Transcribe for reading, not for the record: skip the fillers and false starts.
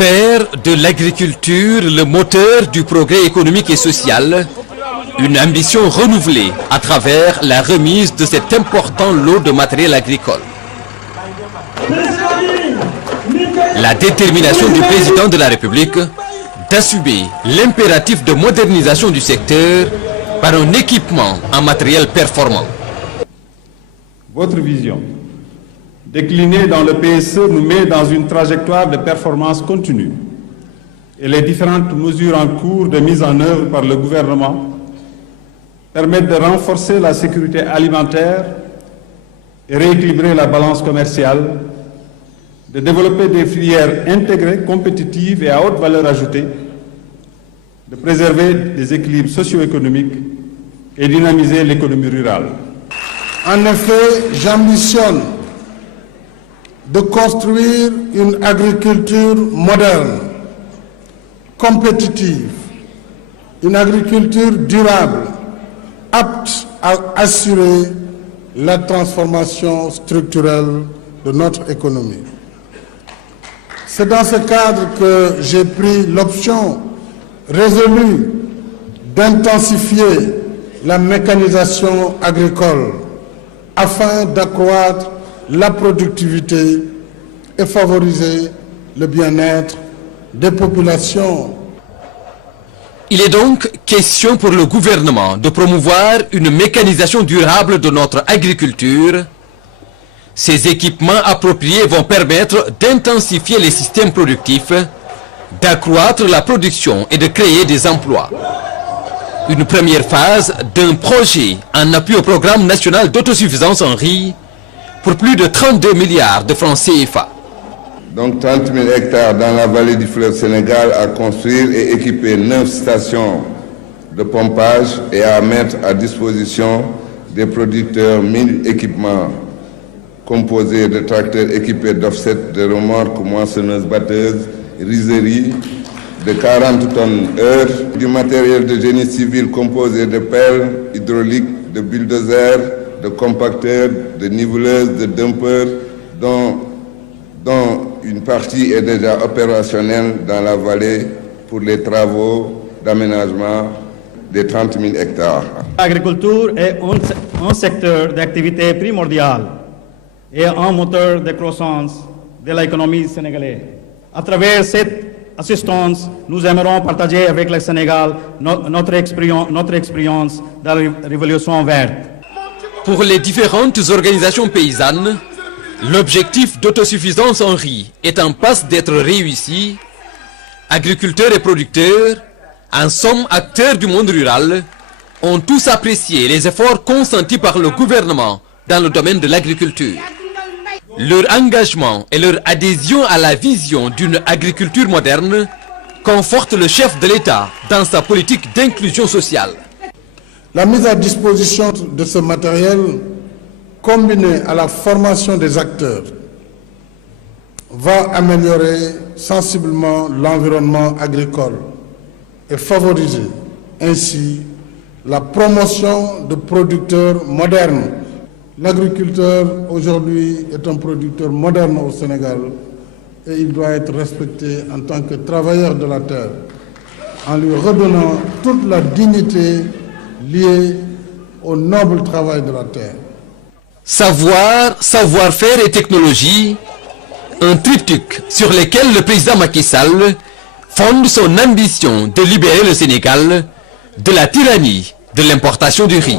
Faire de l'agriculture le moteur du progrès économique et social, une ambition renouvelée à travers la remise de cet important lot de matériel agricole. La détermination du président de la République d'assumer l'impératif de modernisation du secteur par un équipement en matériel performant. Votre vision, déclinée dans le PSE, nous met dans une trajectoire de performance continue. Et les différentes mesures en cours de mise en œuvre par le gouvernement permettent de renforcer la sécurité alimentaire et rééquilibrer la balance commerciale, de développer des filières intégrées, compétitives et à haute valeur ajoutée, de préserver des équilibres socio-économiques et dynamiser l'économie rurale. En effet, j'ambitionne de construire une agriculture moderne, compétitive, une agriculture durable, apte à assurer la transformation structurelle de notre économie. C'est dans ce cadre que j'ai pris l'option résolue d'intensifier la mécanisation agricole afin d'accroître la productivité et favoriser le bien-être des populations. Il est donc question pour le gouvernement de promouvoir une mécanisation durable de notre agriculture. Ces équipements appropriés vont permettre d'intensifier les systèmes productifs, d'accroître la production et de créer des emplois. Une première phase d'un projet en appui au programme national d'autosuffisance en riz pour plus de 32 milliards de francs CFA. Donc 30 000 hectares dans la vallée du fleuve Sénégal à construire et équiper 9 stations de pompage et à mettre à disposition des producteurs 1000 équipements composés de tracteurs équipés d'offset, de remorques, moissonneuses, batteuses, rizeries, de 40 tonnes heure, du matériel de génie civil composé de pelles hydrauliques, de bulldozers, de compacteurs, de niveleuses, de dumpers, dont une partie est déjà opérationnelle dans la vallée pour les travaux d'aménagement des 30 000 hectares. L'agriculture est un secteur d'activité primordial et un moteur de croissance de l'économie sénégalaise. À travers cette assistance, nous aimerons partager avec le Sénégal notre expérience dans la révolution verte. Pour les différentes organisations paysannes, l'objectif d'autosuffisance en riz est en passe d'être réussi. Agriculteurs et producteurs, en somme acteurs du monde rural, ont tous apprécié les efforts consentis par le gouvernement dans le domaine de l'agriculture. Leur engagement et leur adhésion à la vision d'une agriculture moderne confortent le chef de l'État dans sa politique d'inclusion sociale. La mise à disposition de ce matériel, combinée à la formation des acteurs, va améliorer sensiblement l'environnement agricole et favoriser ainsi la promotion de producteurs modernes. L'agriculteur aujourd'hui est un producteur moderne au Sénégal et il doit être respecté en tant que travailleur de la terre en lui redonnant toute la dignité liée au noble travail de la terre. Savoir, savoir-faire et technologie, un triptyque sur lequel le président Macky Sall fonde son ambition de libérer le Sénégal de la tyrannie de l'importation du riz.